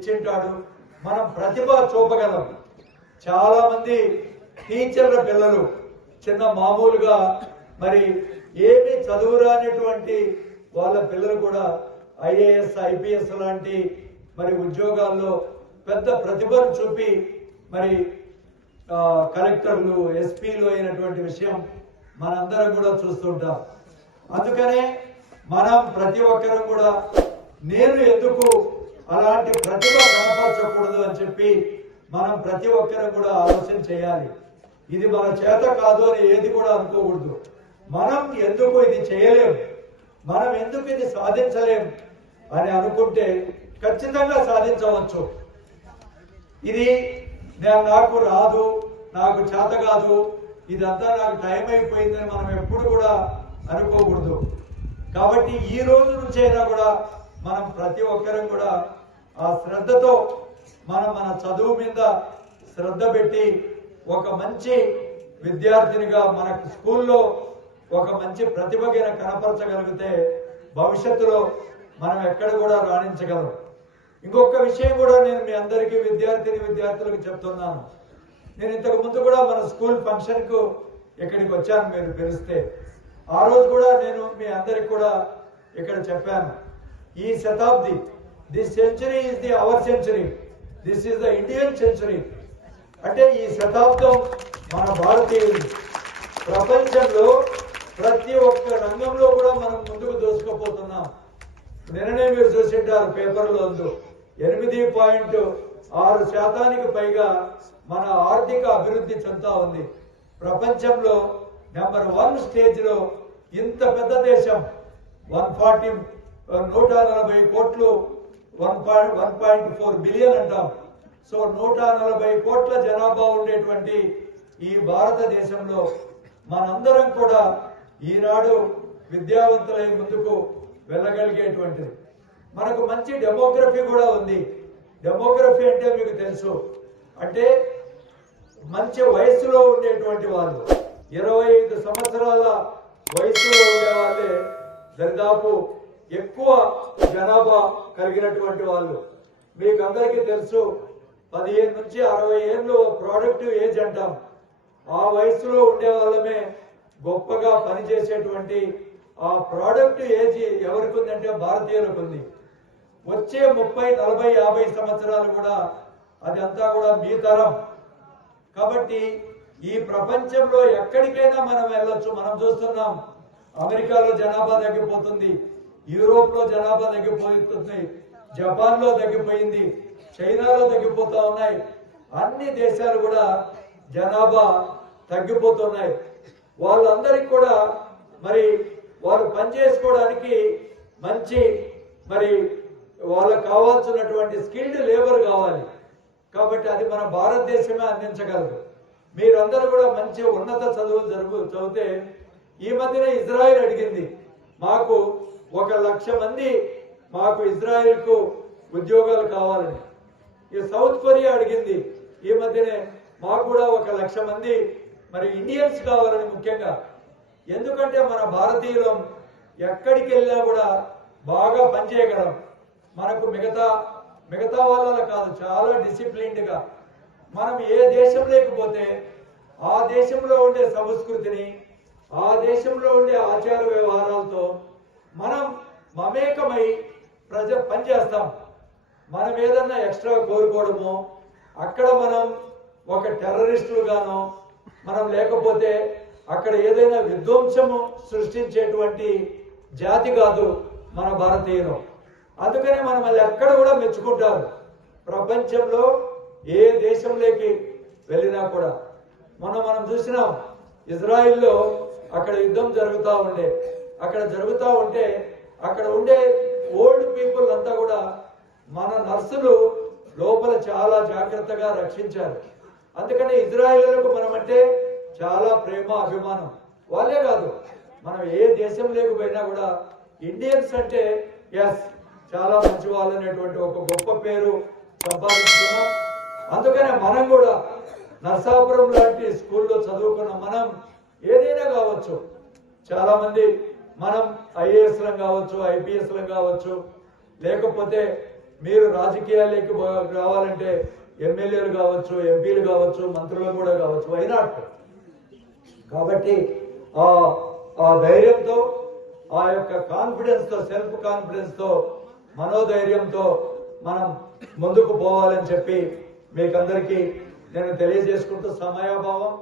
ఇచ్చింటాడు మనం ప్రతిభ చూపగలం. చాలా మంది టీచర్ల పిల్లలు చిన్న మామూలుగా మరి ఏమి చదువురానటువంటి వాళ్ళ పిల్లలు కూడా ఐఏఎస్ ఐపీఎస్ లాంటి మరి ఉద్యోగాల్లో పెద్ద ప్రతిభను చూపి మరి కలెక్టర్లు ఎస్పీలు అయినటువంటి విషయం మనందరం కూడా చూస్తుంటాం అందుకనే మనం ప్రతి ఒక్కరం కూడా నేను ఎందుకు అలాంటి ప్రతిభ కనపరచకూడదు అని చెప్పి మనం ప్రతి ఒక్కరం కూడా ఆలోచన చేయాలి. ఇది మన చేత కాదు అని ఏది కూడా అనుకోకూడదు. మనం ఎందుకు ఇది చేయలేం? మనం ఎందుకు ఇది సాధించలేం అని అనుకుంటే ఖచ్చితంగా సాధించవచ్చు. ఇది నేను నాకు రాదు నాకు చేత కాదు ఇదంతా నాకు టైం అయిపోయిందని మనం ఎప్పుడు కూడా అనుకోకూడదు. కాబట్టి ఈ రోజు నుంచైనా కూడా మనం ప్రతి ఒక్కరం కూడా ఆ శ్రద్ధతో మనం మన చదువు మీద శ్రద్ధ పెట్టి ఒక మంచి విద్యార్థినిగా మన స్కూల్లో ఒక మంచి ప్రతిభగిన కనపరచగలిగితే భవిష్యత్తులో మనం ఎక్కడ కూడా రాణించగలం. ఇంకొక విషయం కూడా నేను మీ అందరికీ విద్యార్థిని విద్యార్థులకు చెప్తున్నాను. నేను ఇంతకు ముందు కూడా మన స్కూల్ ఫంక్షన్కు ఇక్కడికి వచ్చాను మీరు పిలిస్తే. ఆ రోజు కూడా నేను మీ అందరికి కూడా ఇక్కడ చెప్పాను. ఈ శతాబ్ది this century is the our century this is the Indian century అంటే ఈ శతాబ్దం మన భారతీయులు. ప్రపంచంలో ప్రతి ఒక్క రంగంలో కూడా మనం ముందుకు దూసుకుపోతున్నాం. నిన్ననే మీరు చూసింటారు పేపర్లో ఎనిమిది పాయింట్ ఆరు శాతానికి పైగా మన ఆర్థిక అభివృద్ధి చెందుతా ఉంది. ప్రపంచంలో నెంబర్ వన్ స్టేజ్లో ఇంత పెద్ద దేశం. వన్ ఫార్టీ నూట నలభై కోట్లు one point one point four billion అంటాం. సో నూట నలభై కోట్ల జనాభా ఉండేటువంటి ఈ భారతదేశంలో మనందరం కూడా ఈనాడు విద్యావంతులై ముందుకు వెళ్ళగలిగేటువంటిది. మనకు మంచి డెమోగ్రఫీ కూడా ఉంది. డెమోగ్రఫీ అంటే మీకు తెలుసు. అంటే మంచి వయసులో ఉండేటువంటి వాళ్ళు. ఇరవై ఐదు సంవత్సరాల వయసులో ఉండే వాళ్ళే దరిదాపు ఎక్కువ జనాభా కలిగినటువంటి వాళ్ళు. మీకు అందరికీ తెలుసు పదిహేను నుంచి అరవై ఏళ్ళు ప్రొడక్టివ్ ఏజ్ అంటాం. ఆ వయసులో ఉండే వాళ్ళమే గొప్పగా పనిచేసేటువంటి ఆ ప్రోడక్ట్ ఏజ్ ఎవరికి ఉందంటే భారతీయులకు ఉంది. వచ్చే ముప్పై నలభై యాభై సంవత్సరాలు కూడా అదంతా కూడా మీ తరం. కాబట్టి ఈ ప్రపంచంలో ఎక్కడికైనా మనం వెళ్ళొచ్చు. మనం చూస్తున్నాం అమెరికాలో జనాభా తగ్గిపోతుంది. యూరోప్లో జనాభా తగ్గిపోతుంది జపాన్లో తగ్గిపోయింది చైనాలో తగ్గిపోతా ఉన్నాయి. అన్ని దేశాలు కూడా జనాభా తగ్గిపోతున్నాయి. వాళ్ళందరికీ కూడా మరి వారు పనిచేసుకోవడానికి మంచి మరి వాళ్ళకు కావాల్సినటువంటి స్కిల్డ్ లేబర్ కావాలి. కాబట్టి అది మన భారతదేశమే అందించగలదు. మీరందరూ కూడా మంచి ఉన్నత చదువులు జరుగు చదివితే ఈ మధ్యన ఇజ్రాయెల్ అడిగింది మాకు ఒక లక్ష మంది మాకు ఇజ్రాయెల్కు ఉద్యోగాలు కావాలని. ఈ సౌత్ కొరియా అడిగింది ఈ మధ్యనే మాకు కూడా ఒక లక్ష మంది మరి ఇండియన్స్ కావాలని ముఖ్యంగా. ఎందుకంటే మన భారతీయులం ఎక్కడికి వెళ్ళినా కూడా బాగా పనిచేయగలం. మనకు మిగతా మిగతా వాళ్ళ కాదు చాలా డిసిప్లిన్డ్గా మనం ఏ దేశం లేకపోతే ఆ దేశంలో ఉండే సంస్కృతిని ఆ దేశంలో ఉండే ఆచార వ్యవహారాలతో మనం మమేకమై ప్రజ పనిచేస్తాం మనం ఏదన్నా ఎక్స్ట్రా కోరుకోవడము అక్కడ మనం ఒక టెర్రరిస్టులుగానో మనం లేకపోతే అక్కడ ఏదైనా విధ్వంసము సృష్టించేటువంటి జాతి కాదు మన భారతీయులు. అందుకనే మనం వాళ్ళు ఎక్కడ కూడా మెచ్చుకుంటారు. ప్రపంచంలో ఏ దేశంలోకి వెళ్ళినా కూడా. మొన్న మనం చూసినాం ఇజ్రాయిల్లో అక్కడ యుద్ధం జరుగుతూ ఉండే. అక్కడ జరుగుతూ ఉంటే అక్కడ ఉండే ఓల్డ్ పీపుల్ అంతా కూడా మన నర్సులు లోపల చాలా జాగ్రత్తగా రక్షించారు. అందుకని ఇజ్రాయేళ్ళకు మనం అంటే చాలా ప్రేమ అభిమానం. వాళ్ళే కాదు మనం ఏ దేశం లేకపోయినా కూడా ఇండియన్స్ అంటే ఎస్ చాలా మంచి వాళ్ళు అనేటువంటి ఒక గొప్ప పేరు సంపాదించుకున్నాం. అందుకనే మనం కూడా నర్సాపురం లాంటి స్కూల్లో చదువుకున్న మనం ఏదైనా కావచ్చు. చాలా మంది మనం ఐఏఎస్లం కావచ్చు ఐపీఎస్లం కావచ్చు లేకపోతే మీరు రాజకీయాల్లోకి రావాలంటే ఎమ్మెల్యేలు కావచ్చు ఎంపీలు కావచ్చు మంత్రులు కూడా కావచ్చు వైనాట్ కాబట్టి ఆ ఆ ధైర్యంతో ఆ యొక్క కాన్ఫిడెన్స్తో సెల్ఫ్ కాన్ఫిడెన్స్తో మనోధైర్యంతో మనం ముందుకు పోవాలని చెప్పి మీకందరికీ నేను తెలియజేసుకుంటూ సమయాభావం.